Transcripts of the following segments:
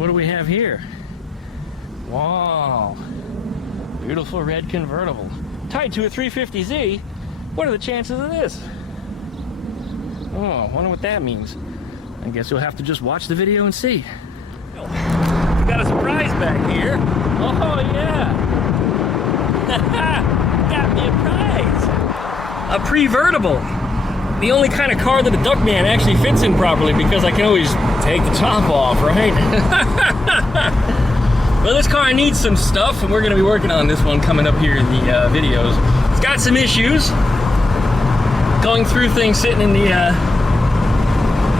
what do we have here? Wow. Beautiful red convertible. Tied to a 350Z. What are the chances of this? Oh, I wonder what that means. I guess you'll have to just watch the video and see. We got a surprise back here. Oh, yeah. Got me a prize. A pre-vertible. The only kind of car that a Duckman actually fits in properly, because I can always take the top off, right? Well, this car needs some stuff, and we're going to be working on this one coming up here in the videos. It's got some issues. Going through things sitting in the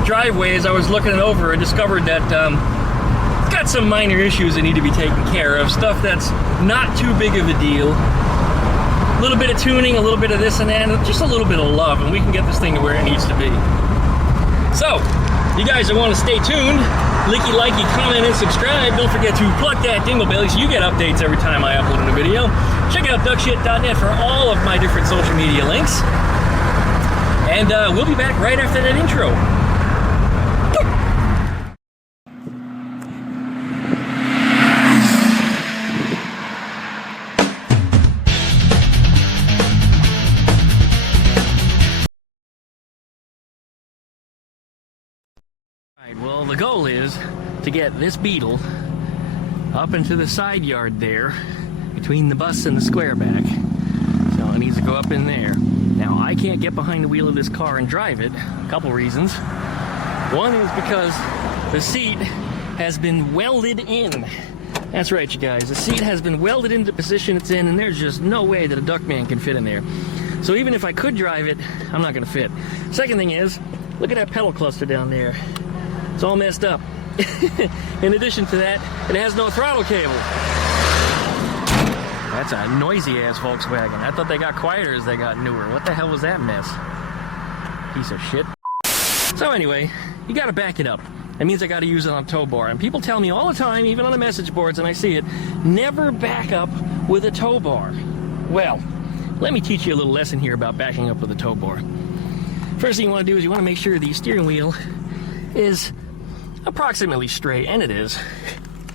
driveway as I was looking it over, I discovered that it's got some minor issues that need to be taken care of. Stuff that's not too big of a deal. A little bit of tuning, a little bit of this and that, just a little bit of love, and we can get this thing to where it needs to be. So, you guys that want to stay tuned, licky, likey, comment, and subscribe. Don't forget to plug that dingle bell so you get updates every time I upload a video. Check out duckshit.net for all of my different social media links. And we'll be back right after that intro. Alright, well, the goal is to get this Beetle up into the side yard there, between the bus and the square back. So it needs to go up in there. Now, I can't get behind the wheel of this car and drive it. A couple reasons. One is because the seat has been welded in. That's right, you guys. The seat has been welded into the position it's in, and there's just no way that a Duckman can fit in there. So even if I could drive it, I'm not going to fit. Second thing is, look at that pedal cluster down there. It's all messed up. In addition to that, it has no throttle cable. That's a noisy-ass Volkswagen. I thought they got quieter as they got newer. What the hell was that mess? Piece of shit. So anyway, you gotta back it up. That means I gotta use it on a tow bar. And people tell me all the time, even on the message boards, and I see it, never back up with a tow bar. Well, let me teach you a little lesson here about backing up with a tow bar. First thing you wanna do is you wanna make sure the steering wheel is approximately straight, and it is.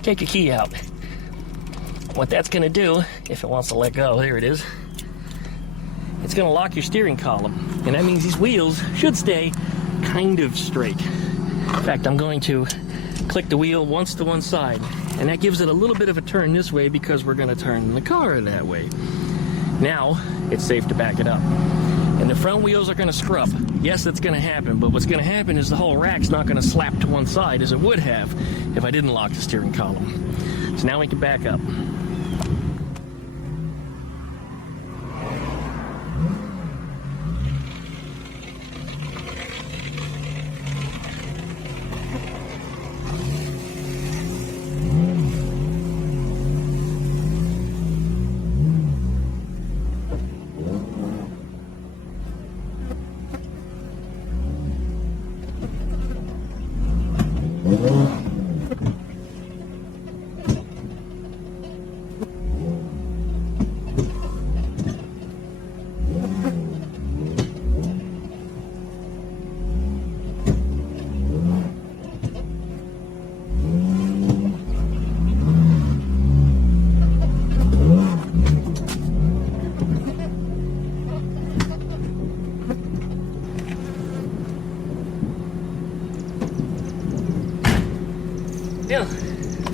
Take your key out. What that's going to do, if it wants to let go, there it is, it's going to lock your steering column. And that means these wheels should stay kind of straight. In fact, I'm going to click the wheel once to one side. And that gives it a little bit of a turn this way because we're going to turn the car that way. Now, it's safe to back it up. And the front wheels are going to scrub. Yes, that's going to happen, but what's going to happen is the whole rack's not going to slap to one side as it would have if I didn't lock the steering column. So now we can back up. Yeah,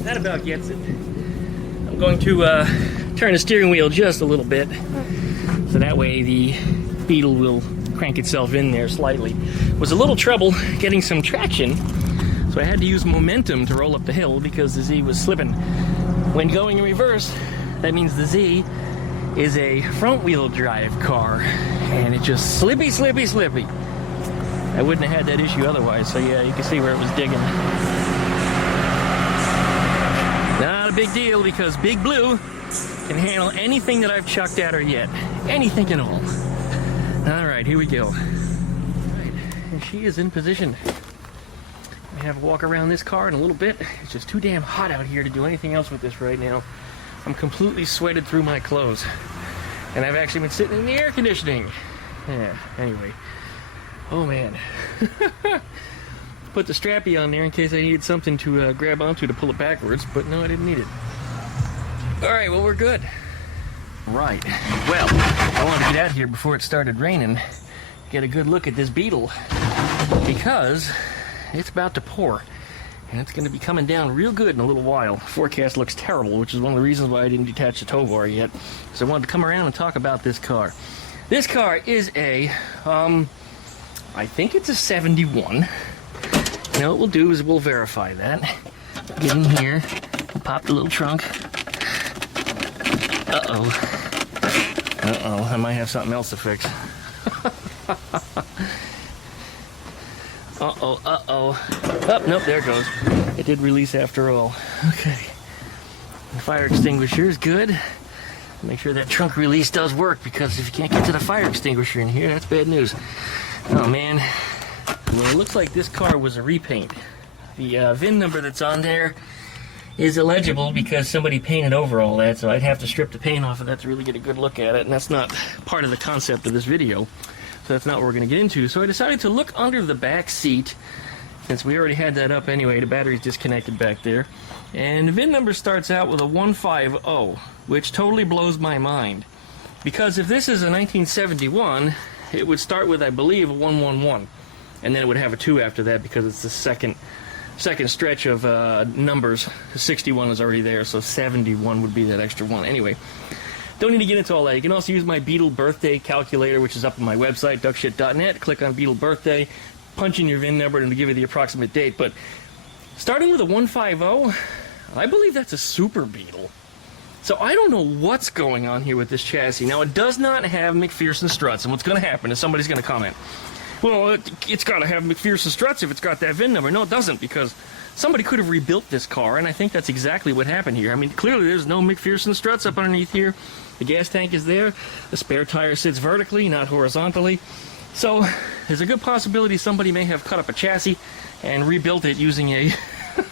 that about gets it. I'm going to turn the steering wheel just a little bit, so that way the Beetle will crank itself in there slightly. It was a little trouble getting some traction, so I had to use momentum to roll up the hill because the Z was slipping. When going in reverse, that means the Z is a front-wheel drive car, and it just slippy, slippy, slippy. I wouldn't have had that issue otherwise, so yeah, you can see where it was digging. Not a big deal because Big Blue can handle anything that I've chucked at her yet. Anything at all. Alright, here we go. Alright, and she is in position. I have a walk around this car in a little bit. It's just too damn hot out here to do anything else with this right now. I'm completely sweated through my clothes. And I've actually been sitting in the air conditioning. Yeah, anyway. Oh man. put the strappy on there in case I needed something to grab onto to pull it backwards, but no, I didn't need it. Alright, well, we're good. Right. Well, I wanted to get out here before it started raining, get a good look at this Beetle, because it's about to pour. And it's going to be coming down real good in a little while. The forecast looks terrible, which is one of the reasons why I didn't detach the tow bar yet. So I wanted to come around and talk about this car. This car is a, I think it's a 71. Now what we'll do is we'll verify that. Get in here, pop the little trunk. Uh-oh. Uh-oh, I might have something else to fix. Uh-oh, uh-oh. Oh, nope, there it goes. It did release after all. Okay. The fire extinguisher is good. Make sure that trunk release does work, because if you can't get to the fire extinguisher in here, that's bad news. Oh, man. Well, it looks like this car was a repaint. The VIN number that's on there is illegible because somebody painted over all that, so I'd have to strip the paint off of that to really get a good look at it, and that's not part of the concept of this video. So that's not what we're going to get into. So I decided to look under the back seat, since we already had that up anyway. The battery's disconnected back there. And the VIN number starts out with a 150, which totally blows my mind. Because if this is a 1971, it would start with, I believe, a 111. And then it would have a 2 after that, because it's the second stretch of numbers. 61 is already there, so 71 would be that extra one. Anyway. Don't need to get into all that. You can also use my Beetle birthday calculator, which is up on my website, duckshit.net. Click on Beetle birthday, punch in your VIN number, and it'll give you the approximate date. But starting with a 150, I believe that's a Super Beetle. So I don't know what's going on here with this chassis. Now, it does not have McPherson struts, and what's going to happen is somebody's going to comment, well, it's got to have McPherson struts if it's got that VIN number. No, it doesn't, because somebody could have rebuilt this car, and I think that's exactly what happened here. I mean, clearly there's no McPherson struts up underneath here. The gas tank is there. The spare tire sits vertically, not horizontally. So there's a good possibility somebody may have cut up a chassis and rebuilt it using a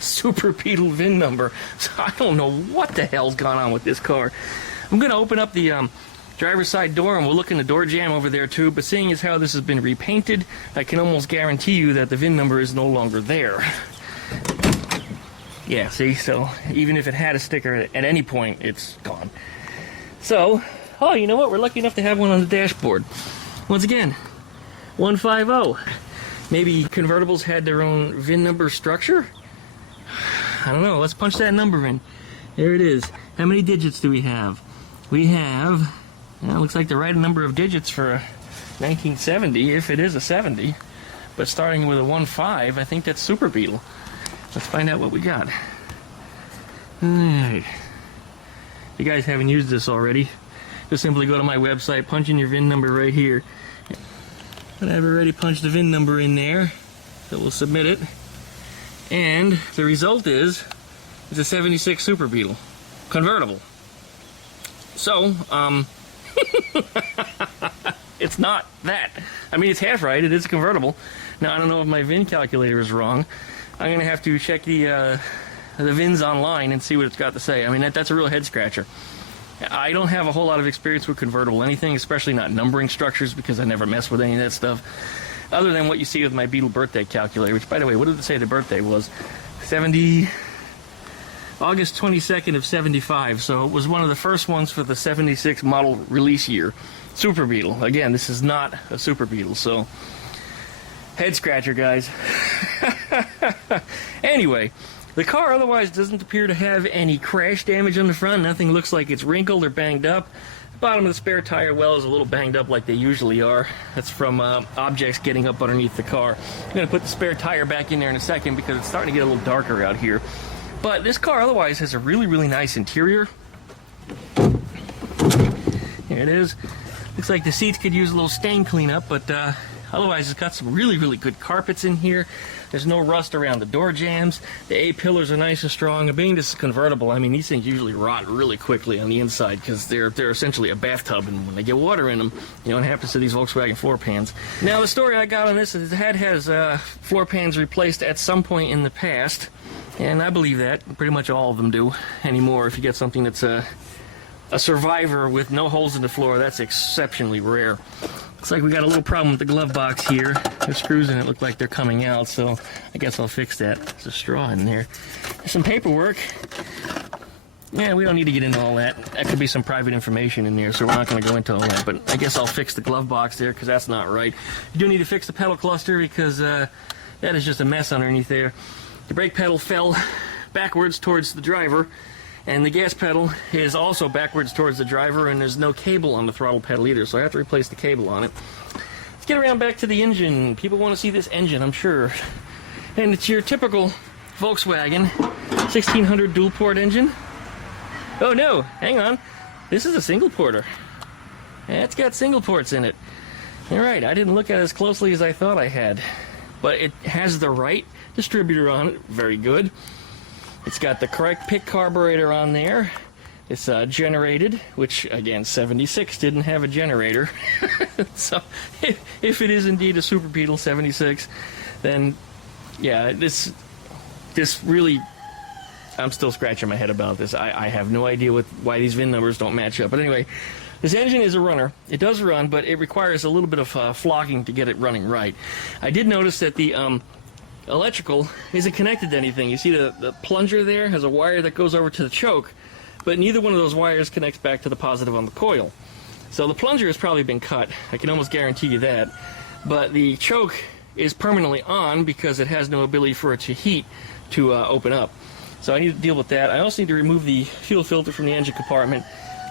Super Beetle VIN number. So I don't know what the hell's gone on with this car. I'm going to open up the driver's side door, and we'll look in the door jamb over there too. But seeing as how this has been repainted, I can almost guarantee you that the VIN number is no longer there. Yeah, see, so even if it had a sticker at any point, it's gone. So, oh, you know what? We're lucky enough to have one on the dashboard. Once again, 150. Maybe convertibles had their own VIN number structure? I don't know. Let's punch that number in. There it is. How many digits do we have? We have, well, it looks like the right number of digits for a 1970, if it is a 70. But starting with a 15, I think that's Super Beetle. Let's find out what we got. Alright. If you guys haven't used this already, just simply go to my website, punch in your VIN number right here. But I've already punched the VIN number in there, so we'll submit it. And the result is, it's a 76 Super Beetle. Convertible. So, it's not that. I mean, it's half right, it is convertible. Now, I don't know if my VIN calculator is wrong. I'm going to have to check the VINs online and see what it's got to say. I mean, that's a real head scratcher. I don't have a whole lot of experience with convertible anything, especially not numbering structures, because I never mess with any of that stuff. Other than what you see with my Beetle birthday calculator, which, by the way, what did it say the birthday was? August 22nd of 75, so it was one of the first ones for the 76 model release year. Super Beetle. Again, this is not a Super Beetle, so head scratcher, guys. Anyway, the car otherwise doesn't appear to have any crash damage on the front. Nothing looks like it's wrinkled or banged up. The bottom of the spare tire well is a little banged up like they usually are. That's from objects getting up underneath the car. I'm going to put the spare tire back in there in a second because it's starting to get a little darker out here. But this car otherwise has a really, really nice interior. Here it is. Looks like the seats could use a little stain cleanup, but otherwise it's got some really, really good carpets in here. There's no rust around the door jambs. The A-pillars are nice and strong. And being this is convertible, I mean, these things usually rot really quickly on the inside because they're essentially a bathtub, and when they get water in them, you know what happens to these Volkswagen floor pans. Now, the story I got on this is it has floor pans replaced at some point in the past, and I believe that. Pretty much all of them do anymore if you get something that's a survivor with no holes in the floor. That's exceptionally rare. Looks like we got a little problem with the glove box here. The screws in it look like they're coming out, so I guess I'll fix that. There's a straw in there. There's some paperwork. Yeah, we don't need to get into all that. That could be some private information in there, so we're not going to go into all that. But I guess I'll fix the glove box there, because that's not right. You do need to fix the pedal cluster, because that is just a mess underneath there. The brake pedal fell backwards towards the driver, and the gas pedal is also backwards towards the driver, and there's no cable on the throttle pedal either, so I have to replace the cable on it. Let's get around back to the engine. People want to see this engine, I'm sure. And it's your typical Volkswagen 1600 dual port engine. Oh no, hang on. This is a single porter. Yeah, it's got single ports in it. All right, I didn't look at it as closely as I thought I had. But it has the right distributor on it. Very good. It's got the correct pick carburetor on there. It's generated, which, again, 76 didn't have a generator. So, if it is indeed a Super Beetle 76, then, yeah, this really... I'm still scratching my head about this. I have no idea why these VIN numbers don't match up. But anyway, this engine is a runner. It does run, but it requires a little bit of flogging to get it running right. I did notice that the electrical isn't connected to anything. You see the plunger there has a wire that goes over to the choke, but neither one of those wires connects back to the positive on the coil. So the plunger has probably been cut. I can almost guarantee you that. But the choke is permanently on because it has no ability for it to heat to open up. So I need to deal with that. I also need to remove the fuel filter from the engine compartment.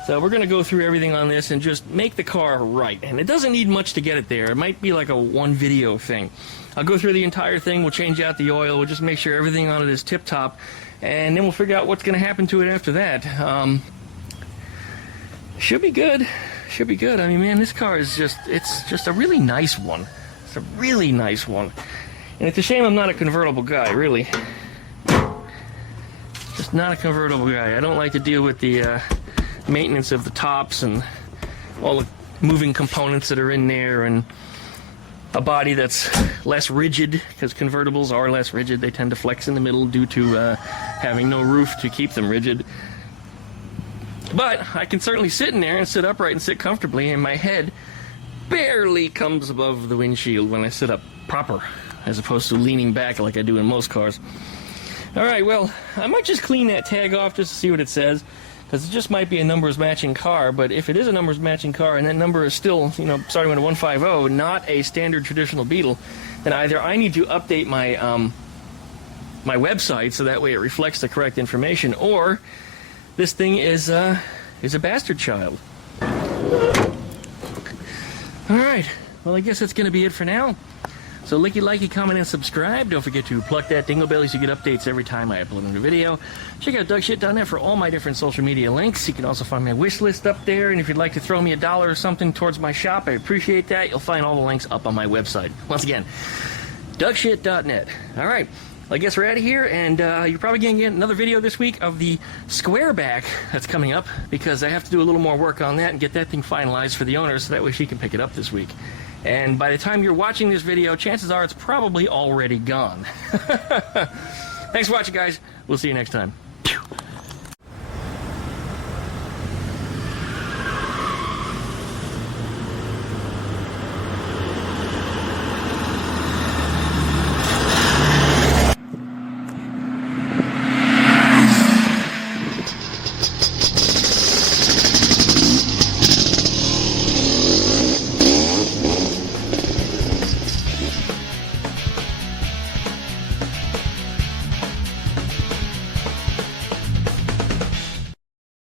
So we're going to go through everything on this and just make the car right. And it doesn't need much to get it there. It might be like a one video thing. I'll go through the entire thing. We'll change out the oil. We'll just make sure everything on it is tip-top. And then we'll figure out what's going to happen to it after that. Should be good. Should be good. I mean, man, this car is it's just a really nice one. It's a really nice one. And it's a shame I'm not a convertible guy, really. Just not a convertible guy. I don't like to deal with the maintenance of the tops and all the moving components that are in there, and a body that's less rigid, because convertibles are less rigid. They tend to flex in the middle due to having no roof to keep them rigid. But I can certainly sit in there and sit upright and sit comfortably, and my head barely comes above the windshield when I sit up proper, as opposed to leaning back like I do in most cars. Alright, well, I might just clean that tag off just to see what it says, because it just might be a numbers matching car. But if it is a numbers matching car and that number is still, you know, starting with a 150, not a standard traditional Beetle, then either I need to update my my website so that way it reflects the correct information, or this thing is a bastard child. Alright, well, I guess that's going to be it for now. So licky, likey, comment, and subscribe. Don't forget to pluck that dingle bell so you get updates every time I upload a new video. Check out DuckShit.net for all my different social media links. You can also find my wish list up there, and if you'd like to throw me $1 or something towards my shop, I appreciate that. You'll find all the links up on my website. Once again, DuckShit.net. Alright, well, I guess we're out of here, and you're probably going to get another video this week of the squareback that's coming up, because I have to do a little more work on that and get that thing finalized for the owner so that way she can pick it up this week. And by the time you're watching this video, chances are it's probably already gone. Thanks for watching, guys. We'll see you next time.